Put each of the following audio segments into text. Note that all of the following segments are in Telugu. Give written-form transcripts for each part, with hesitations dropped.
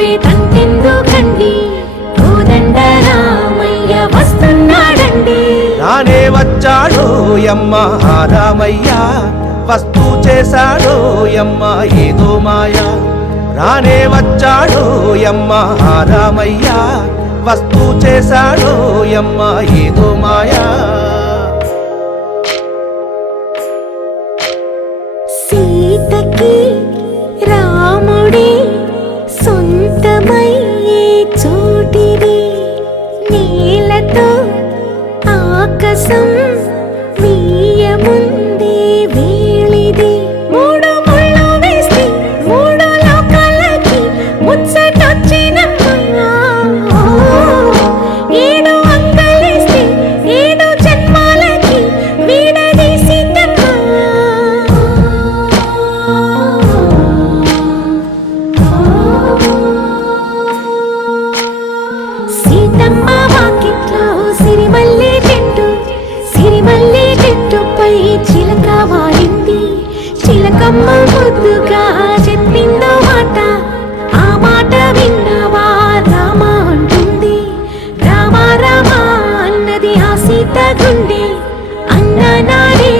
ఆపేదంతెందుకండి కోదండ రామయ్య వస్తున్నాడండి. రానే వచ్చాడో యమ్మ రామయ్య వస్తూ చేశాడో యమ్మ ఏదో మాయా. రానే వచ్చాడో యమ్మ రామయ్య వస్తూ చేశాడో యమ్మ ఏదో మాయా. సీతకి రాముడే సొంతమయ్యే చోటిది, నేలతో ఆకాశం వీయముందే వేళిది. మూడు ముళ్ళు వేస్తే మూడు లోకాలకి ముచ్చటొచ్చినమ్మా. ఏడు అంగలేస్తే ఏడు జన్మాలకి వీడదీసిందమ్మా. సీతమ్మ వాకిట్లో సిరిమల్లె చెట్టు, సిరిమల్లె చెట్టుపై చిలక వాలింది. చిలకమ్మ ముద్దుగా చెప్పిందో మాట, ఆ మాట విన్నవా రామ అంటుంది. రామ రామ అన్నది ఆ సీత గుండె, అన్న నాడే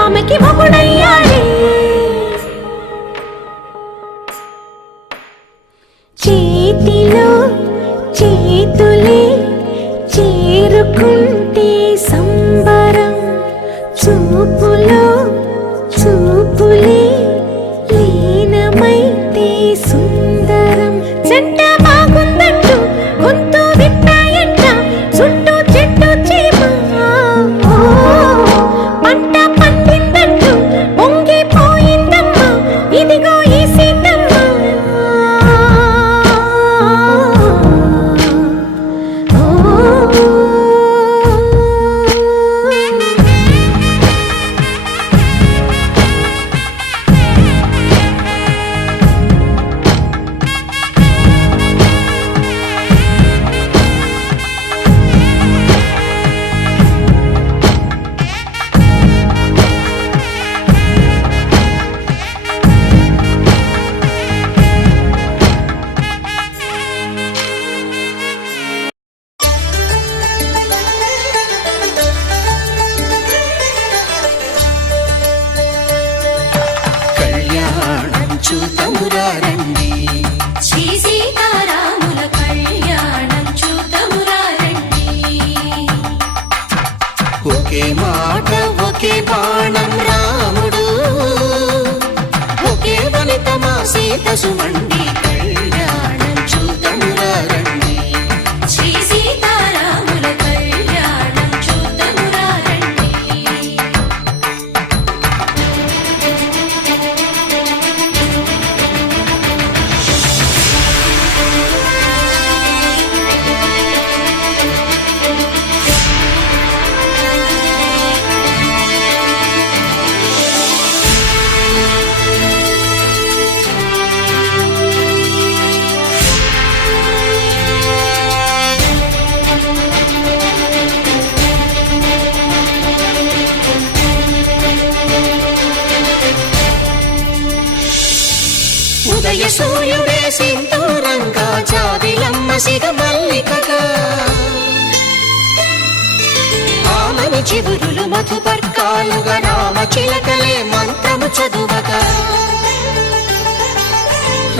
ఆమెకి మొగుడయ్యాడే. చేతిలో చేతులే చేరుకుంటే సంబరం, చూపులో చూపులే లీనమైతే సుందరం. జంట బాగుందంటూ గొంతు విప్పాయంట చుట్టూ చెట్టు చీమ. పంట పండిందంటూ పొంగిపోయిందమ్మా ఇదిగో ఈ సీతమ్మ. చూతమురారండి, శ్రీ సీతారాముల కళ్యాణం చూతమురారండి. ఒకే మాట ఒకే బాణం రాముడు, ఒకే వనిత మా సీత సుమండి కళ్యాణం చూతమురారండి. శ్రీ సీతారాముల కళ్యాణం చూతమురారండి. ఉదయ సూర్యుడే సింధూరంగా, జాబిలమ్మ సిగ మల్లికగా, ఆమని చివురులు మధుపర్కాలుగా, రామ చిలకలే మంత్రము చదువగా,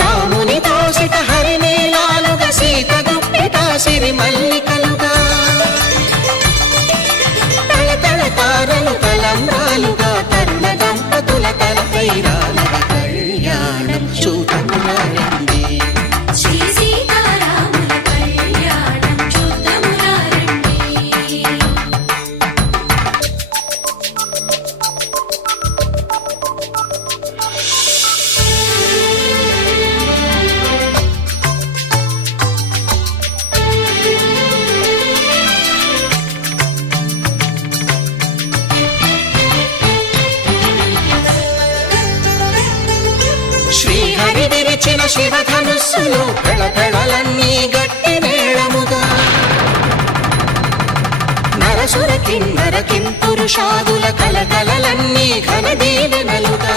రాముని దోసిట హరినీలాలుగా, సీత గుప్పిట సిరి మల్లికలుగా, తల తల తారలు తలంబ్రాలుగా, తరుణ దంపతుల తలపై రాలగా కళ్యాణం చూతమురారండి. శ్రీ సీతారాముల కళ్యాణం చూతమురారండి. శ్రీహరి విరిచిన శివధనుస్సులు పెళపెళలన్నీ గట్టి మేళముగా, నరసుర కిన్నర కింపురుషాదుల కలకలలన్నీ ఘన దీవెనలుగా,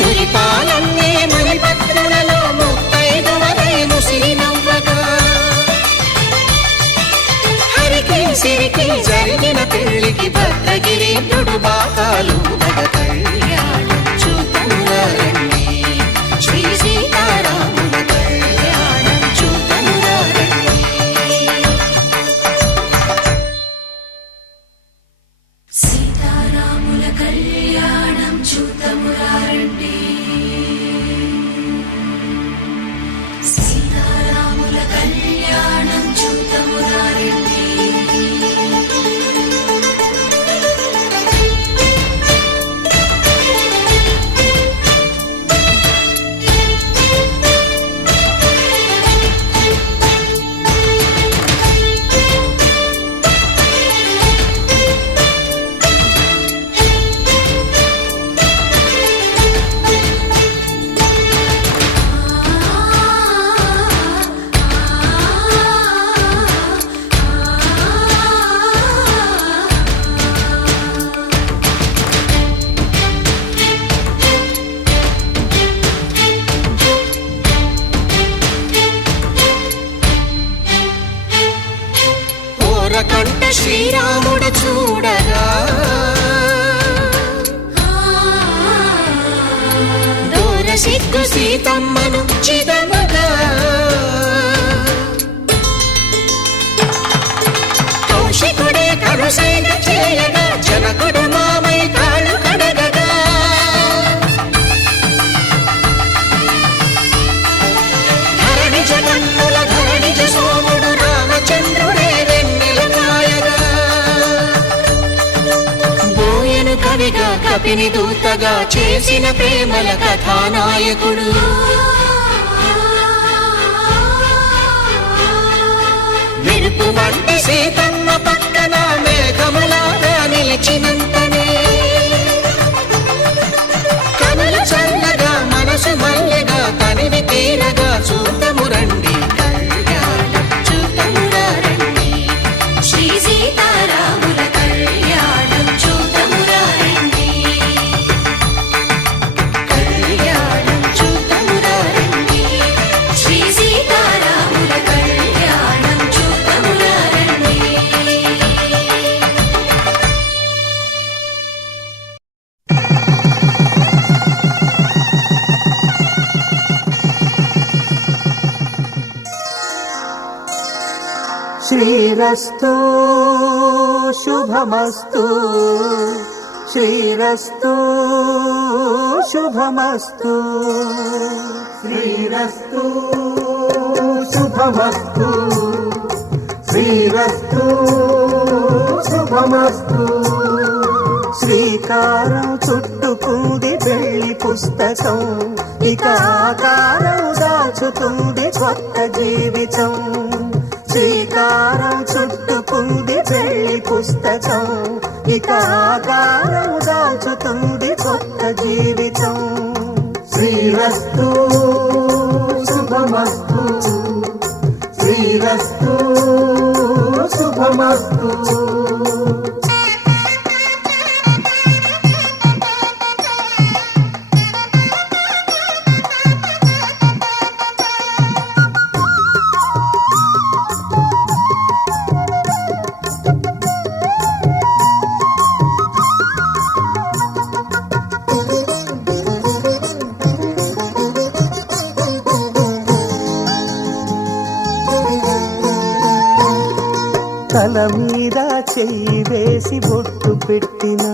మురిపాలన్నీ మణిపత్రులలో శ్రీరాముడు చూడగా దూర సిగ్గు సీతమ్మను చిదమగా కౌశికుడే కరుసైన చేయగా జనకుడు మామై కాళ్ళు కడగగా ధరణి జగన్నుల ధరణిజ సోముడు రామచంద్రుడే వెన్నెల కాయగా బోయను కవిగా కపిని దూతగా చేసిన ప్రేమల కథానాయకుడు మెరుపు వంటి సీతమ్మ పక్కన మేఘములాగా నిలిచినంతనే కనులు చల్లగా మనసు మల్లెగా తనివి తీరగా చూతము రండి కళ్యాణం చూతమురా రండి శ్రీ సీతారాముల కళ్యాణం చూతమురా రండి కళ్యాణం చూతమురా రండి శ్రీ సీతారాముల కళ్యాణం చూతమురా రండి. శ్రీరస్తు శుభమస్తు శ్రీరస్తు శుభమస్తు శ్రీరస్తు శుభమస్తు శ్రీరస్తు శుభమస్తు శ్రీకారం చుట్టుకుంది వెళ్ళి పుస్తకం ఇక ఆకారం దాచుతుంది కొత్త జీవితం శ్రీకారం చుట్టుకుంది వెళ్ళి పుస్తకం ఇక ఆకారం దాచుతుంది కొత్త జీవితం శ్రీరస్తు శుభమస్తు శ్రీరస్తు శుభమస్తు తల మీద చెయ్యి వేసి బొట్టు పెట్టినా